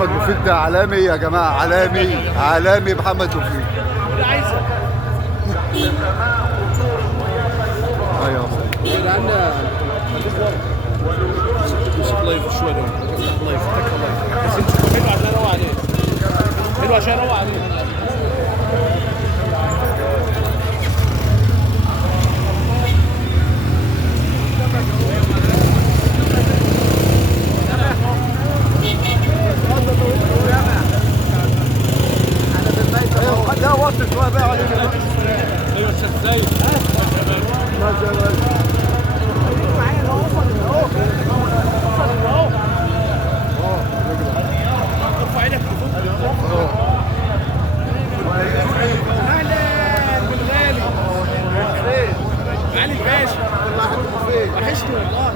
محمد مفيد ده عالمي يا جماعه، عالمي عالمي محمد مفيد. ايوه عندنا امسك لايف شوي دول. لايف بس انت حلو عشان اروح عليه. حلو عشان اروح عليه. لا وقت شويه بقى علينا. ايوه استاذ زايد. ما شاء الله. ارفع ايدك اهلا بالغالي. علي الباشا وحشني والله.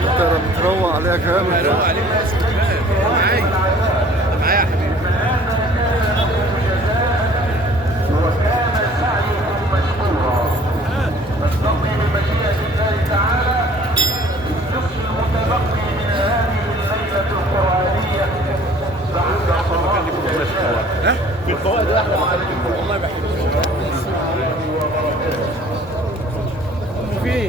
انت بتروق عليها كامل. هروق عليك معايا معايا يا حبيبي. في الفوائد واحده والله بحبك. في